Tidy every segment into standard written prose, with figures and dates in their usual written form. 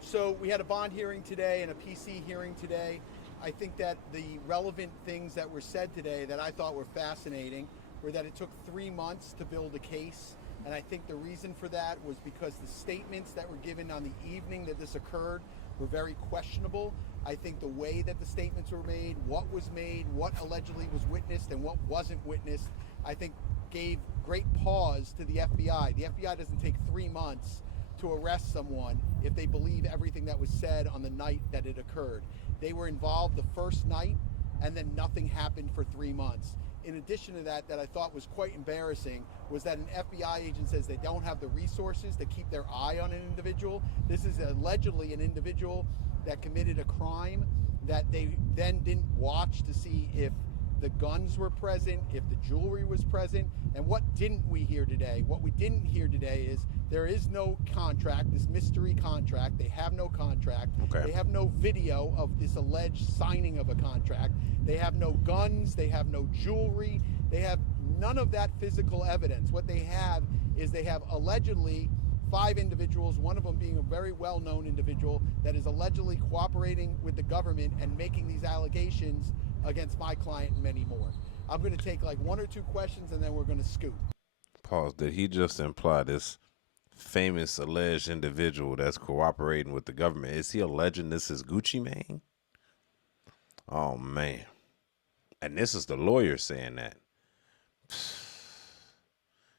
So we had a bond hearing today and a PC hearing today. I think that the relevant things that were said today that I thought were fascinating were that it took 3 months to build a case. And I think the reason for that was because the statements that were given on the evening that this occurred were very questionable. I think the way that the statements were made, what allegedly was witnessed and what wasn't witnessed, I think gave great pause to the FBI. The FBI doesn't take 3 months to arrest someone if they believe everything that was said on the night that it occurred. They were involved the first night, and then nothing happened for 3 months. In addition to that, that I thought was quite embarrassing, was that an FBI agent says they don't have the resources to keep their eye on an individual. This is allegedly an individual that committed a crime that they then didn't watch to see if the guns were present, if the jewelry was present. And what didn't we hear today? What we didn't hear today is there is no contract, this mystery contract. They have no contract. Okay. They have no video of this alleged signing of a contract. They have no guns. They have no jewelry. They have none of that physical evidence. What they have is they have allegedly 5 individuals, one of them being a very well-known individual that is allegedly cooperating with the government and making these allegations against my client and many more. I'm going to take like 1 or 2 questions and then we're going to scoot. Pause. Did he just imply this famous alleged individual that's cooperating with the government? Is he alleging this is Gucci Mane? Oh, man. And this is the lawyer saying that.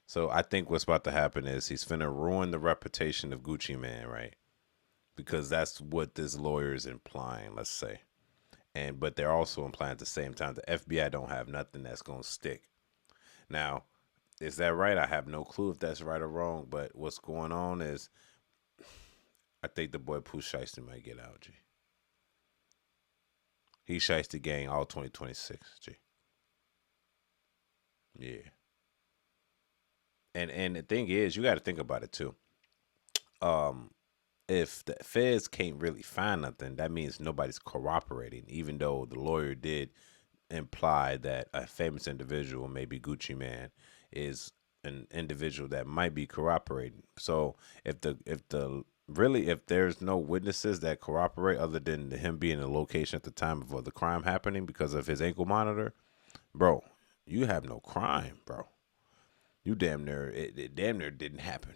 So I think what's about to happen is he's finna ruin the reputation of Gucci Mane, right? Because that's what this lawyer is implying, let's say. But they're also implying at the same time the FBI don't have nothing that's gonna stick. Now, is that right? I have no clue if that's right or wrong. But what's going on is, I think the boy Pooh Shiesty might get out. G. He Shiesty gang all 2026. G. Yeah. And the thing is, you got to think about it too. If the feds can't really find nothing, that means nobody's cooperating, even though the lawyer did imply that a famous individual, maybe Gucci Mane, is an individual that might be cooperating. So if there's no witnesses that corroborate other than him being in the location at the time of the crime happening because of his ankle monitor, bro, you have no crime, bro. You damn near it damn near didn't happen.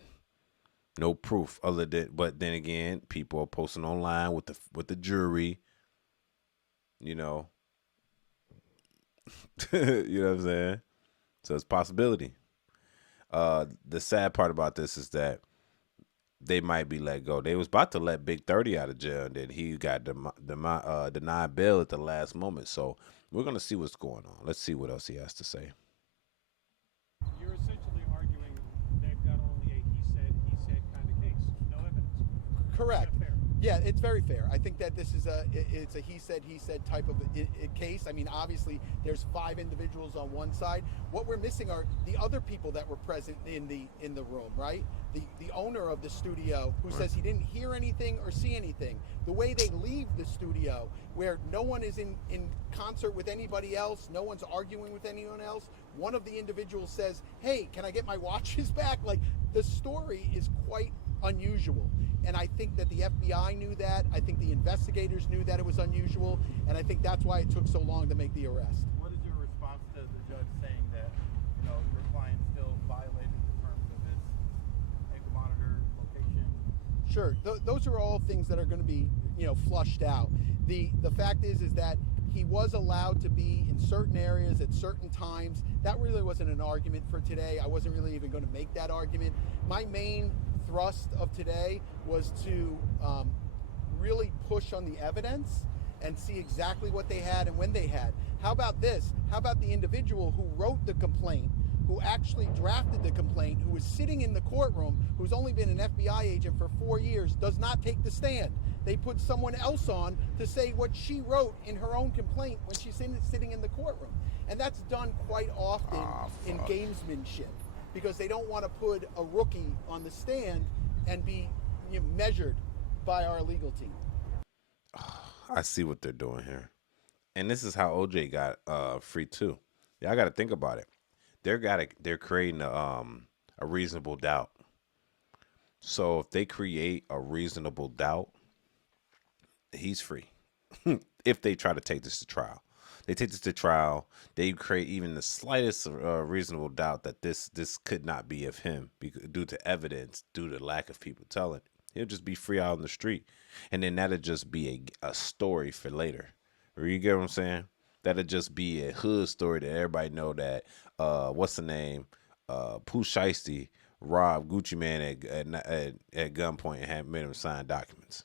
No proof other than, but then again, people are posting online with the jury. You know, you know what I'm saying. So it's a possibility. The sad part about this is that they might be let go. They was about to let Big 30 out of jail, and then he got denied bail at the last moment. So we're gonna see what's going on. Let's see what else he has to say. You're essentially arguing they've got only a he said kind of case, no evidence. Correct. Is that fair? Yeah, it's very fair. I think that this is it's a he said type of case. I mean, obviously there's 5 individuals on one side. What we're missing are the other people that were present in the room, right? The owner of the studio who says he didn't hear anything or see anything. The way they leave the studio, where no one is in concert with anybody else, no one's arguing with anyone else. One of the individuals says, "Hey, can I get my watches back?" Like, the story is quite unusual. And I think that the FBI knew that. I think the investigators knew that it was unusual. And I think that's why it took so long to make the arrest. What is your response to the judge saying that, your client still violated the terms of his ankle monitor location? Sure, those are all things that are going to be, flushed out. The fact is that he was allowed to be in certain areas at certain times. That really wasn't an argument for today. I wasn't really even going to make that argument. My main thrust of today was to really push on the evidence and see exactly what they had and when they had. How about this? How about the individual who wrote the complaint, who actually drafted the complaint, who was sitting in the courtroom, who's only been an FBI agent for 4 years, does not take the stand? They put someone else on to say what she wrote in her own complaint when she's sitting in the courtroom. And that's done quite often in gamesmanship, because they don't want to put a rookie on the stand and be measured by our legal team. I see what they're doing here. And this is how OJ got free too. Y'all got to think about it. They're creating a reasonable doubt. So if they create a reasonable doubt, he's free. If they try to take this to trial, they take this to trial. They create even the slightest reasonable doubt that this could not be of him due to evidence, due to lack of people telling. He'll just be free out on the street, and then that'll just be a story for later. You get what I'm saying? That'll just be a hood story that everybody know that what's the name? Pooh Shiesty robbed Gucci Man at gunpoint and had made him sign documents.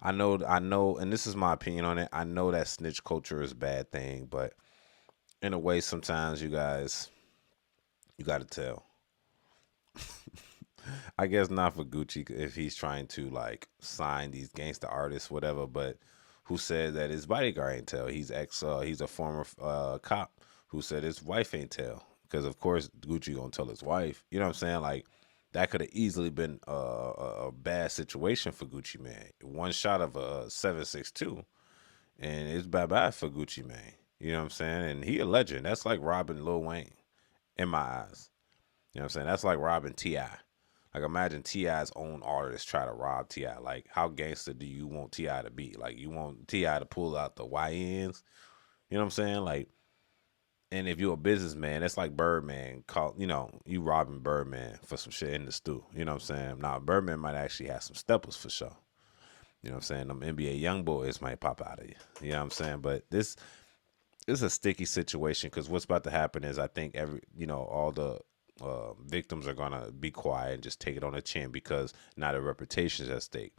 I know, and this is my opinion on it. I know that snitch culture is a bad thing, but in a way, sometimes you guys, you got to tell. I guess not for Gucci if he's trying to like sign these gangster artists, whatever. But who said that his bodyguard ain't tell? He's a former cop who said his wife ain't tell because of course Gucci gonna tell his wife. You know what I'm saying? Like that could have easily been a bad situation for Gucci Man. One shot of a 7.62, and it's bye bye for Gucci Man. You know what I'm saying? And he a legend. That's like robbing Lil Wayne in my eyes. You know what I'm saying? That's like robbing T.I. Like imagine T.I.'s own artist try to rob T.I. Like how gangster do you want T.I. to be? Like you want T.I. to pull out the YNs? You know what I'm saying? Like, and if you're a businessman, that's like Birdman. You robbing Birdman for some shit in the stew. You know what I'm saying? Now Birdman might actually have some steppers for sure. You know what I'm saying? Them NBA young boys might pop out of you. You know what I'm saying? But this is a sticky situation because what's about to happen is I think all the victims are gonna be quiet and just take it on the chin because now their reputation is at stake.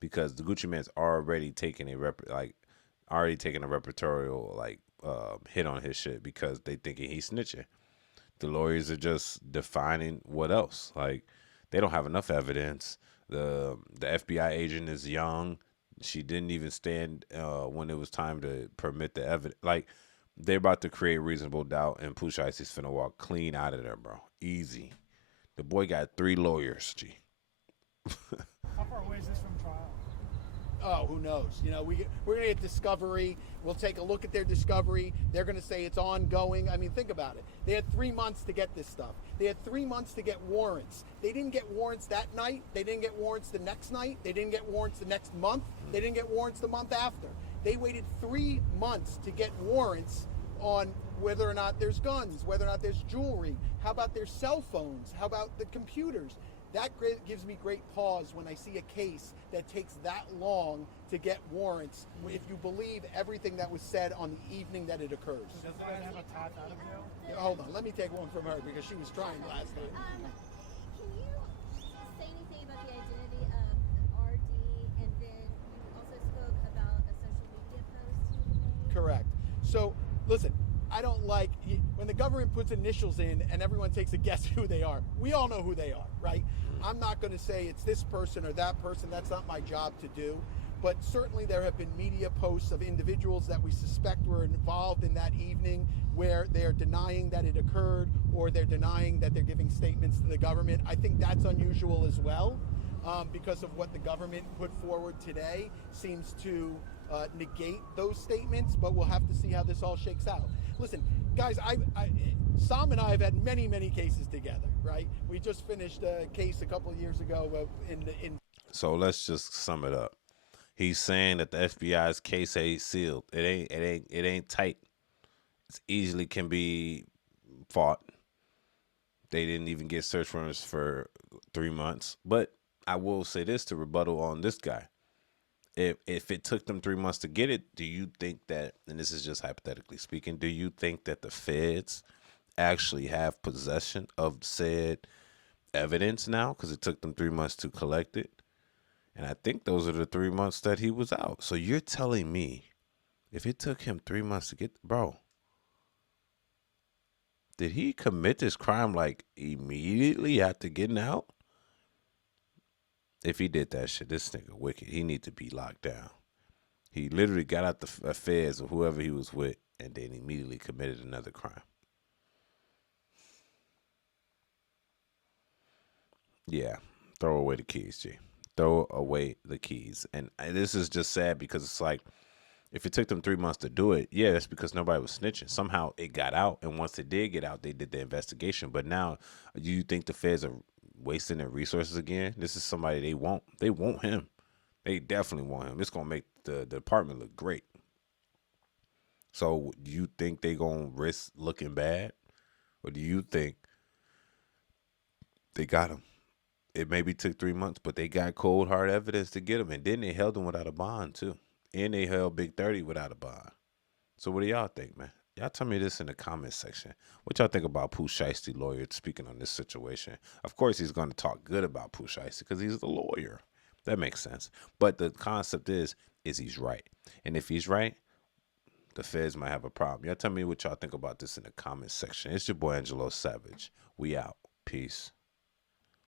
Because the Gucci Man's already taking a repertorial hit on his shit because they thinking he's snitching. The lawyers are just defining what else. Like they don't have enough evidence. The FBI agent is young. She didn't even stand when it was time to permit the evidence. Like they're about to create reasonable doubt, and Pooh Shiesty's finna walk clean out of there, bro. Easy. The boy got 3 lawyers. G. How far away is this from trial? Oh, who knows? We're going to get discovery. We'll take a look at their discovery. They're going to say it's ongoing. I mean, think about it. They had 3 months to get this stuff. They had 3 months to get warrants. They didn't get warrants that night. They didn't get warrants the next night. They didn't get warrants the next month. They didn't get warrants the month after. They waited 3 months to get warrants on whether or not there's guns, whether or not there's jewelry. How about their cell phones? How about the computers? That gives me great pause when I see a case that takes that long to get warrants, if you believe everything that was said on the evening that it occurs. Does the guy have a tap out of jail? Yeah, hold on, let me take one from her because she was trying last night. Can you say anything about the identity of RD, and then you also spoke about a social media post he made? Correct. So, listen, I don't like when the government puts initials in and everyone takes a guess who they are. We all know who they are, right? I'm not going to say it's this person or that person. That's not my job to do. But certainly there have been media posts of individuals that we suspect were involved in that evening where they're denying that it occurred or they're denying that they're giving statements to the government. I think that's unusual as well because of what the government put forward today seems to negate those statements, but we'll have to see how this all shakes out. Listen, guys, Sam and I have had many, many cases together, right? We just finished a case a couple of years ago in. So let's just sum it up. He's saying that the FBI's case ain't sealed. It ain't tight. It easily can be fought. They didn't even get search warrants for 3 months. But I will say this to rebuttal on this guy. If it took them 3 months to get it, do you think that, and this is just hypothetically speaking, do you think that the feds actually have possession of said evidence now? Because it took them 3 months to collect it. And I think those are the 3 months that he was out. So you're telling me if it took him 3 months to get, bro, did he commit this crime like immediately after getting out? If he did that shit, this nigga wicked. He need to be locked down. He literally got out the feds or whoever he was with and then immediately committed another crime. Yeah, throw away the keys, G. Throw away the keys. And this is just sad because it's like, If it took them 3 months to do it, yeah, that's because nobody was snitching. Somehow it got out, and once it did get out, they did the investigation. But now, do you think the feds are wasting their resources again? This is somebody they want. They want him. They definitely want him. It's gonna make the department look great. So, do you think they gonna risk looking bad, or do you think they got him? It maybe took 3 months, but they got cold hard evidence to get him, and then they held him without a bond too, and they held Big 30 without a bond. So what do y'all think, man? Y'all tell me this in the comments section. What y'all think about Pooh Shiesty lawyer speaking on this situation? Of course, he's going to talk good about Pooh Shiesty because he's the lawyer. That makes sense. But the concept is he's right? And if he's right, the feds might have a problem. Y'all tell me what y'all think about this in the comments section. It's your boy Angelo Savage. We out. Peace.